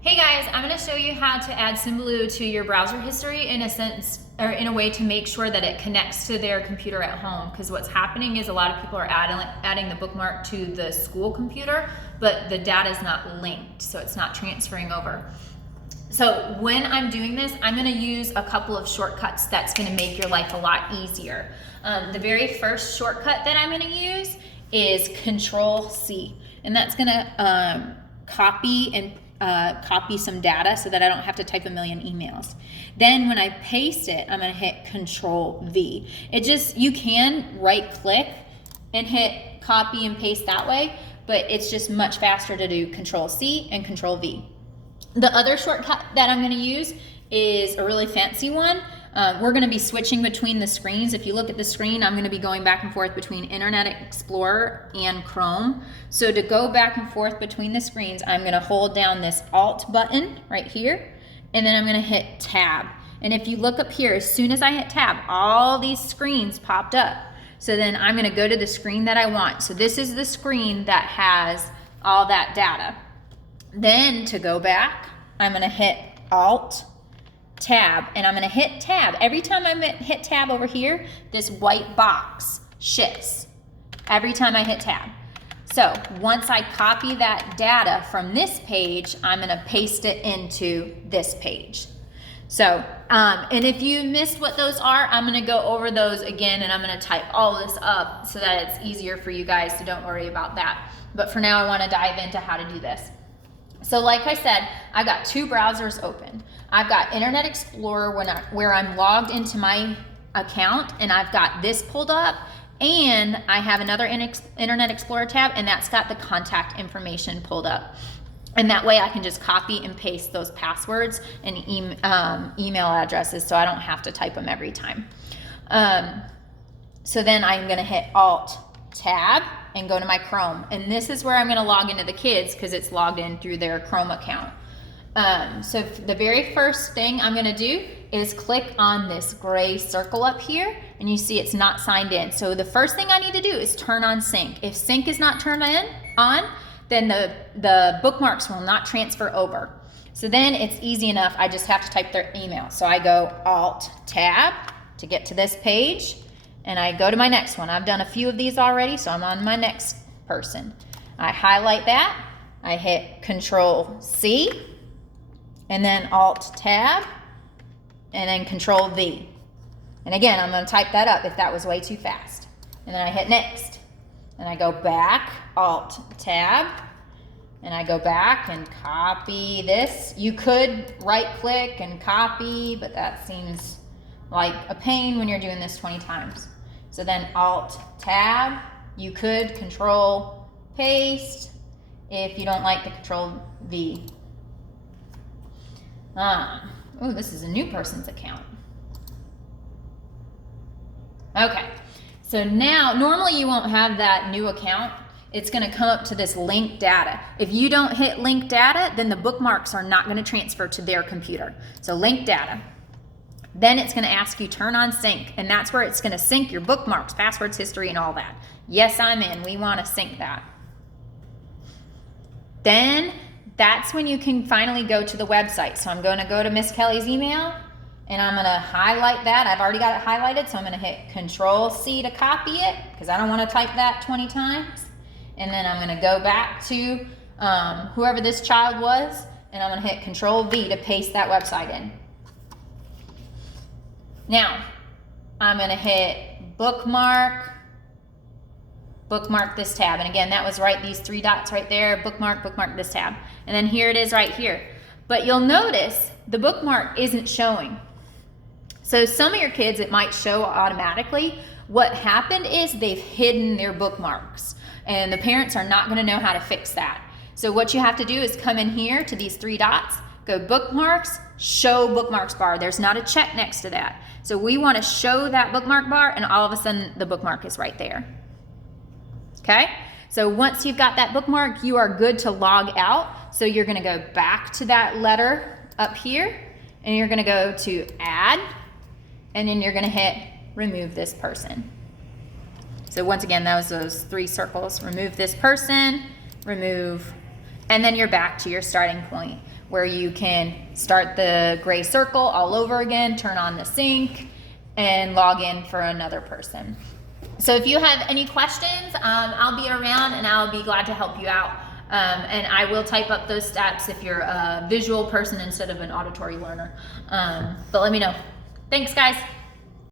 Hey guys, I'm going to show you how to add Symbaloo to your browser history in a sense, or in a way to make sure that it connects to their computer at home. Because what's happening is a lot of people are adding the bookmark to the school computer, but the data is not linked, so it's not transferring over. So when I'm doing this, I'm going to use a couple of shortcuts that's going to make your life a lot easier. The very first shortcut that I'm going to use is Control C, and that's going to copy some data so that I don't have to type a million emails. Then when I paste it, I'm going to hit Control V. You can right click and hit copy and paste that way, but it's just much faster to do Control C and Control V. The other shortcut that I'm going to use is a really fancy one. We're going to be switching between the screens. If you look at the screen, I'm going to be going back and forth between Internet Explorer and Chrome. So to go back and forth between the screens, I'm going to hold down this Alt button right here, and then I'm going to hit Tab. And if you look up here, as soon as I hit Tab, all these screens popped up. So then I'm going to go to the screen that I want. So this is the screen that has all that data. Then to go back, I'm going to hit Alt, Tab, and I'm going to hit Tab. Every time I hit Tab over here, this white box shifts every time I hit Tab. So once I copy that data from this page, I'm going to paste it into this page. So, and if you missed what those are, I'm going to go over those again, and I'm going to type all this up so that it's easier for you guys, so don't worry about that. But for now, I want to dive into how to do this. So like I said, I've got two browsers open. I've got Internet Explorer where I'm logged into my account, and I've got this pulled up, and I have another Internet Explorer tab, and that's got the contact information pulled up. And that way I can just copy and paste those passwords and email addresses so I don't have to type them every time. So then I'm going to hit Alt Tab and go to my Chrome, and this is where I'm going to log into the kids because it's logged in through their Chrome account. So the very first thing I'm going to do is click on this gray circle up here, and you see it's not signed in. So the first thing I need to do is turn on sync. If sync is not turned on, then the bookmarks will not transfer over. So then it's easy enough. I just have to type their email. So I go Alt Tab to get to this page, and I go to my next one. I've done a few of these already, so I'm on my next person. I highlight that, I hit Control C, and then Alt Tab, and then Control V. And again, I'm going to type that up if that was way too fast. And then I hit Next. And I go back, Alt Tab, and I go back and copy this. You could right click and copy, but that seems like a pain when you're doing this 20 times. So then Alt Tab, you could Control Paste if you don't like the Control V. Oh, this is a new person's account. Okay, so now normally you won't have that new account. It's going to come up to this link data. If you don't hit link data, then the bookmarks are not going to transfer to their computer. So link data. Then it's going to ask you turn on sync, and that's where it's going to sync your bookmarks, passwords, history, and all that. Yes, I'm in. We want to sync that. Then that's when you can finally go to the website. So I'm going to go to Miss Kelly's email, and I'm going to highlight that. I've already got it highlighted, so I'm going to hit Control C to copy it because I don't want to type that 20 times. And then I'm going to go back to whoever this child was, and I'm going to hit Control V to paste that website in. Now, I'm going to hit bookmark this tab. And again, that was right, these three dots right there, bookmark this tab. And then here it is right here. But you'll notice the bookmark isn't showing. So some of your kids, it might show automatically. What happened is they've hidden their bookmarks, and the parents are not going to know how to fix that. So what you have to do is come in here to these three dots, go bookmarks, show bookmarks bar. There's not a check next to that. So we want to show that bookmark bar, and all of a sudden the bookmark is right there. Okay? So once you've got that bookmark, you are good to log out. So you're going to go back to that letter up here, and you're going to go to Add, and then you're going to hit Remove this person. So once again, that was those three circles. Remove this person, remove And then you're back to your starting point where you can start the gray circle all over again, turn on the sync, and log in for another person. So if you have any questions, I'll be around and I'll be glad to help you out. And I will type up those steps if you're a visual person instead of an auditory learner. But let me know. Thanks, guys.